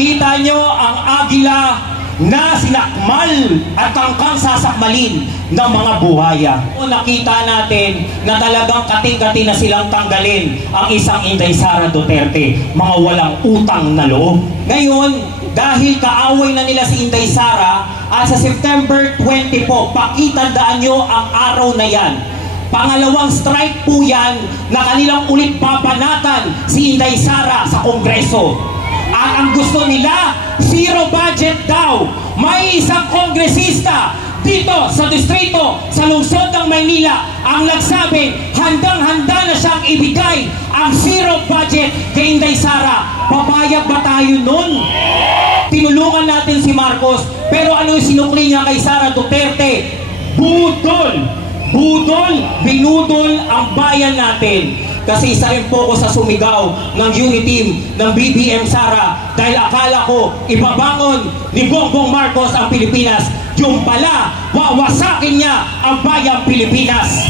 Nakita nyo ang agila na sinakmal at tangkang sasakmalin ng mga buhaya. Nakita natin na talagang kating-kati na silang tanggalin ang isang Inday Sara Duterte, mga walang utang na loob. Ngayon, dahil kaaway na nila si Inday Sara, at sa September 20 po, pakitandaan nyo ang araw na yan. Pangalawang strike po yan na kanilang ulit papanatan si Inday Sara sa Kongreso. At ang gusto nila, zero budget daw. May isang kongresista dito sa distrito, sa lungsod ng Maynila, ang nagsabing handang-handa na siyang ibigay ang zero budget kay Inday Sara. Papayag ba tayo nun? Tinulungan natin si Marcos, pero ano yung sinukli niya kay Sara Duterte? Budol! Budol! Binudol ang bayan natin. Kasi isa rin po ako sa sumigaw ng unity team ng BBM Sara dahil akala ko ibabangon ni Bongbong Marcos ang Pilipinas. Yung pala, wawasakin niya ang bayang Pilipinas.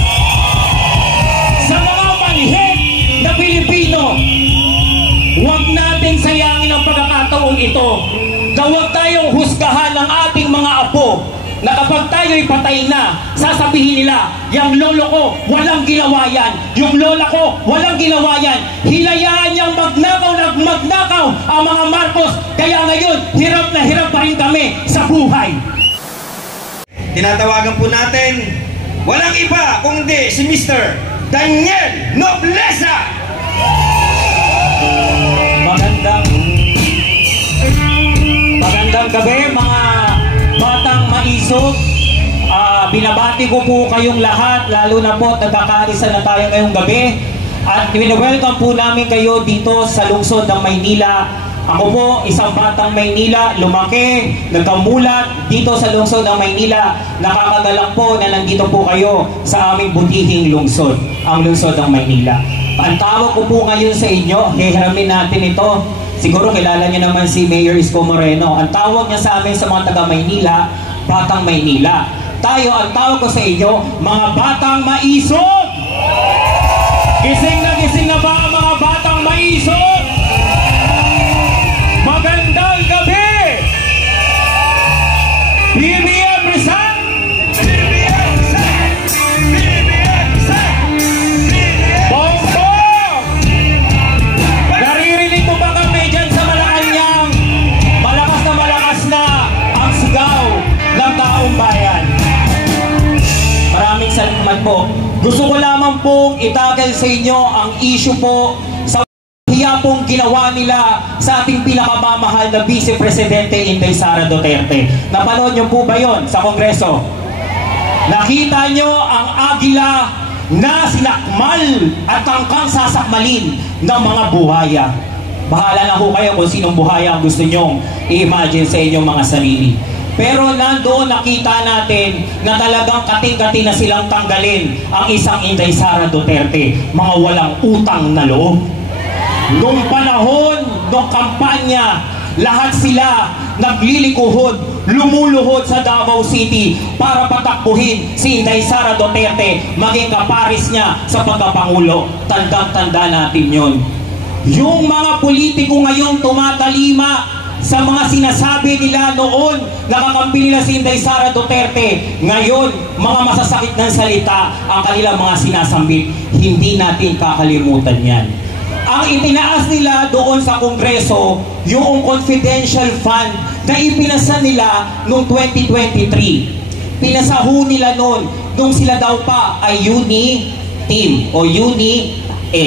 Sa mga manhid na Pilipino, huwag natin sayangin ang pagkakataon ito na huwag tayong husgahan ng ating mga apo na kapag tayo'y patay na, sasabihin nila, yung lolo ko, walang ginawa yan. Yung lola ko, walang ginawa yan. Hilayaan niyang magnakaw ang mga Marcos. Kaya ngayon, hirap na hirap pa rin kami sa buhay. Tinatawagan po natin, walang iba kundi si Mr. Daniel Nobleza. Magandang gabi, mga batang maisog. Binabati ko po kayong lahat, lalo na po nagkakaisa na tayo ngayong gabi. At welcome po namin kayo dito sa lungsod ng Maynila. Ako po, isang batang Maynila, lumaki, nagkamulat dito sa lungsod ng Maynila. Nakakagalak po na nandito po kayo sa aming butihing lungsod, ang lungsod ng Maynila. Ang tawag ko po ngayon sa inyo, hihiramin natin ito. Siguro kilala niyo naman si Mayor Isko Moreno. Ang tawag niya sa amin sa mga taga-Maynila, Batang Maynila. Tayo, ang tawag ko sa inyo, mga batang maisog! Gising na ba ang mga batang maisog? Magandang gabi! BBM Rizal! BBM Rizal! BBM Rizal! Bongbong! Naririnig mo ba kami dyan sa Malacanang? Malakas na ang sigaw ng taong bayan. Maraming salamat po. Gusto ko lamang pong itagal sa inyo ang issue po sa hiya pong ginawa nila sa ating pinakamamahal na Vice Presidente Inday Sara Duterte. Napanood niyo po ba yon sa Kongreso? Nakita niyo ang agila na sinakmal at tangkang sasakmalin ng mga buhaya. Bahala na po kayo kung sinong buhaya ang gusto nyong i-imagine sa inyong mga sarili. Pero nandoon nakita natin na talagang kating-kati na silang tanggalin ang isang Inday Sara Duterte, mga walang utang na loob. Noong panahon, noong kampanya, lahat sila naglilikuhod, lumuluhod sa Davao City para patakbuhin si Inday Sara Duterte, maging kaparis niya sa pagkapangulo. Tandang-tanda natin yon. Yung mga politiko ngayon tumatalima sa mga sinasabi nila noon, nakakampi nila si Inday Sara Duterte. Ngayon, mga masasakit ng salita ang kanilang mga sinasambit. Hindi natin kakalimutan yan. Ang itinaas nila doon sa Kongreso, yung confidential fund na ipinasa nila noong 2023. Pinasaho nila noon, nung sila daw pa ay uni team o uni A.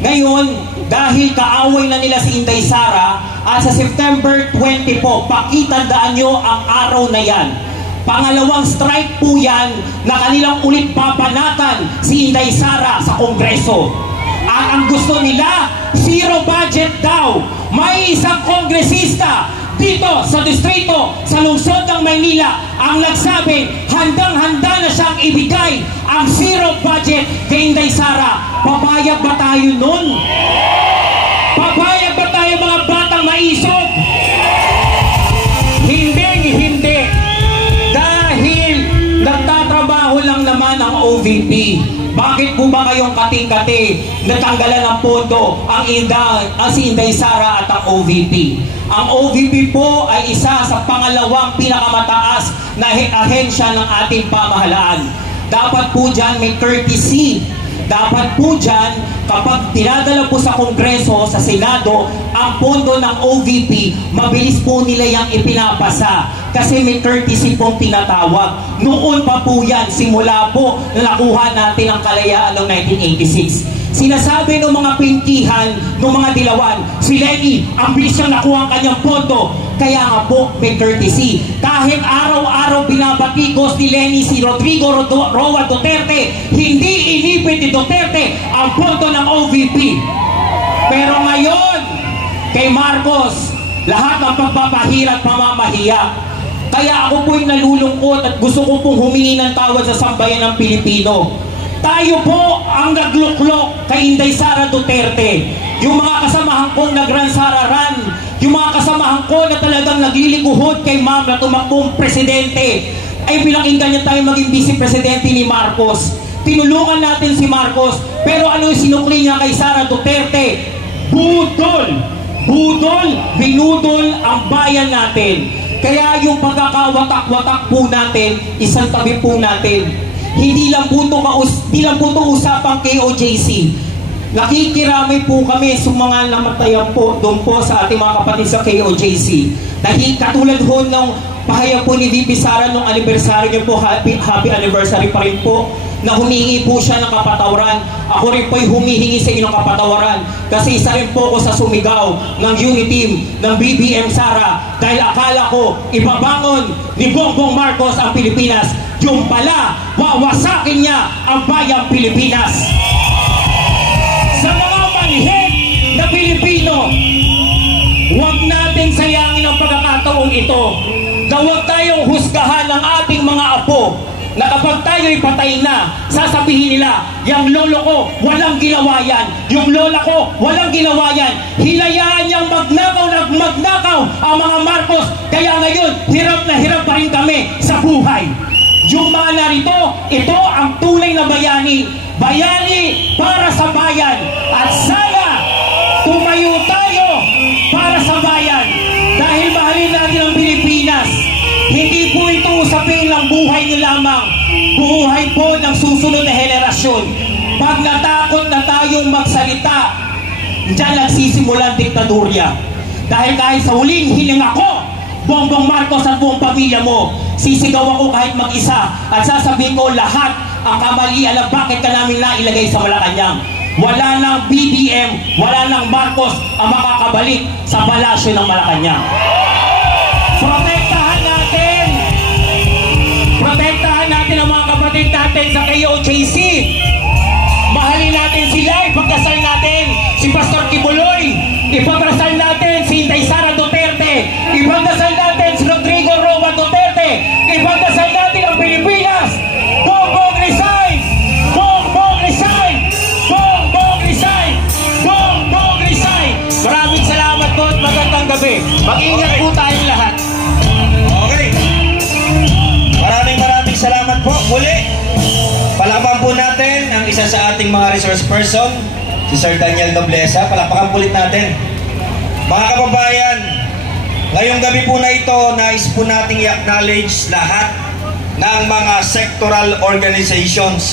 Ngayon, dahil kaaway na nila si Inday Sara, at sa September 20 po, pakitandaan nyo ang araw na yan. Pangalawang strike po yan na kanilang ulit papanatan si Inday Sara sa Kongreso. At ang gusto nila, zero budget daw. May isang kongresista dito sa distrito, sa lungsod ng Maynila, ang nagsabing handang-handa na siyang ibigay ang zero budget kay Inday Sara. Papayag ba tayo nun? Papayag ba tayo mga batang maisog? Hindi. Dahil nagtatrabaho lang naman ang OVP. OVP. Bakit po ba kayong kating-kati natanggalan ng pondo ang si Inday Sara at ang OVP? Ang OVP po ay isa sa pangalawang pinakamataas na ahensya ng ating pamahalaan. Dapat po dyan may courtesy. Dapat po dyan, kapag tinadala po sa Kongreso, sa Senado, ang pondo ng OVP, mabilis po nila yung ipinapasa. Kasi may courtesy pong tinatawag. Noon pa po yan, simula po na nakuha natin ang kalayaan noong 1986. Sinasabi ng mga pinkihan, ng mga dilawan, si Lenny, ang bilis niyang nakuha ang kanyang pondo. Kaya nga po, may courtesy. Kahit araw-araw binabatikos ni Lenny si Rodrigo Roa Duterte, hindi inipit ni Duterte ang pondo ng OVP. Pero ngayon, kay Marcos, lahat ng pagpapahirap at pamamahiya. Kaya ako po'y nalulungkot at gusto ko pong humingi ng tawad sa sambayan ng Pilipino. Tayo po ang nagluklok kay Inday Sara Duterte. Yung mga kasamahan kong nagransararan, yung mga kasamahan ko na talagang nagliliguhod kay ma'am na tumakbong presidente, ay pinakinggan niya tayo maging vice-presidente ni Marcos. Tinulungan natin si Marcos, pero ano yung sinukli niya kay Sara Duterte? Budol! Budol! Binudol ang bayan natin. Kaya yung pagkakawatak-watak po natin, isang tabi po natin. Hindi lang po ito usapang KOJC. Nakikiramay po kami sa mga namatayan po doon po sa ating mga kapatid sa KOJC. Katulad ho ng pahayag po ni VP Sara nung anniversary niyo po, happy anniversary pa rin po, na humingi po siya ng kapatawaran. Ako rin po'y humihingi sa inyong kapatawaran kasi isa rin po ako sa sumigaw ng unity team ng BBM Sara dahil akala ko ibabangon ni Bongbong Marcos ang Pilipinas. Yung pala, wawasakin niya ang bayang Pilipinas. Sa mga manhid na Pilipino, huwag natin sayangin ang pagkakataong ito na huwag tayong husgahan ng ating mga apo na kapag tayo'y patay na, sasabihin nila, yung lolo ko, walang ginawa yan. Yung lola ko, walang ginawa yan. Hinayaan niyang magnakaw ang mga Marcos. Kaya ngayon, hirap na hirap pa rin kami sa buhay. Yung mga narito, ito ang tunay na bayani. Bayani para sa bayan. At sana, tumayo tayo para sa bayan. Dahil mahalin natin ang Pilipinas. Hindi po ito usapin lang buhay niyo lamang. Buhay po ng susunod na henerasyon. Pag natakot na tayong magsalita, diyan nagsisimula ang diktadurya. Dahil kahit sa huling hiling ako, Bongbong Marcos at buong pamilya mo, sisigaw ako kahit mag-isa at sasabihin ko lahat ang kamalian na bakit ka namin nailagay sa Malacanang. Wala nang BBM, wala nang Marcos ang makakabalik sa palasyo ng Malacanang. Protektahan natin ang mga kapatid natin sa KOJC. Mahalin natin sila, ipagdasal natin si Pastor Kibuloy, ipagdasal natin si Inday Sara Duterte, ipagdasal natin si Rodrigo Roa Duterte, ipagdasal natin ang Pilipinas. Bongbong resign! Bongbong resign! Bongbong resign! Bongbong resign! Maraming salamat po at magandang gabi. Mag-ingat po tayong lahat. Okay. Maraming salamat po. Muli, palakpakan po natin ang isa sa ating mga resource person, si Sir Daniel Nobleza. Palakpakan ulit natin. Mga kababayan, ngayong gabi po na ito, nais po nating i-acknowledge lahat ng mga sectoral organizations.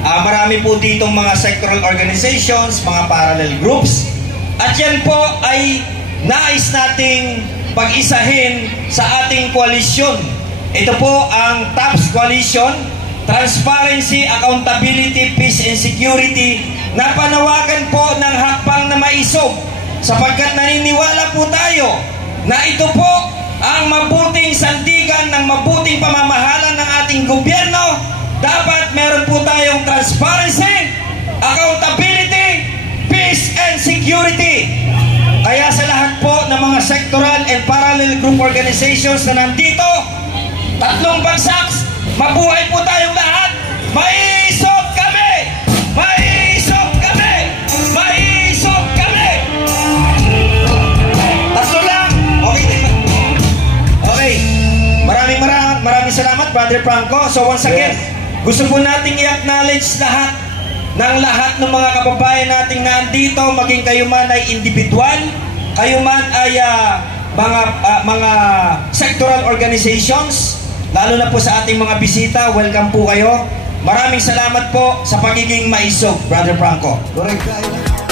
Marami po ditong mga sectoral organizations, mga parallel groups. At yan po ay nais nating pag-isahin sa ating koalisyon. Ito po ang TAPS Coalition, Transparency, Accountability, Peace and Security, na panawagan po ng hakbang na maisog sapagkat naniniwala po tayo na ito po ang mabuting sandigan ng mabuting pamamahala ng ating gobyerno. Dapat meron po tayong transparency, accountability, peace and security. Kaya sa lahat po ng mga sectoral and parallel group organizations na nandito, tatlong bagsak, mabuhay po tayong lahat. Maisog kami! Maisog kami! Maisog kami! Tatlo lang! Okay. Okay. Maraming salamat, Brother Franco. So once again, Gusto po nating i-acknowledge lahat ng mga kababayan nating nandito, maging kayo man ay individual, kayo man ay mga sectoral organizations, lalo na po sa ating mga bisita, welcome po kayo. Maraming salamat po sa pagiging maisog, Brother Franco. Correct.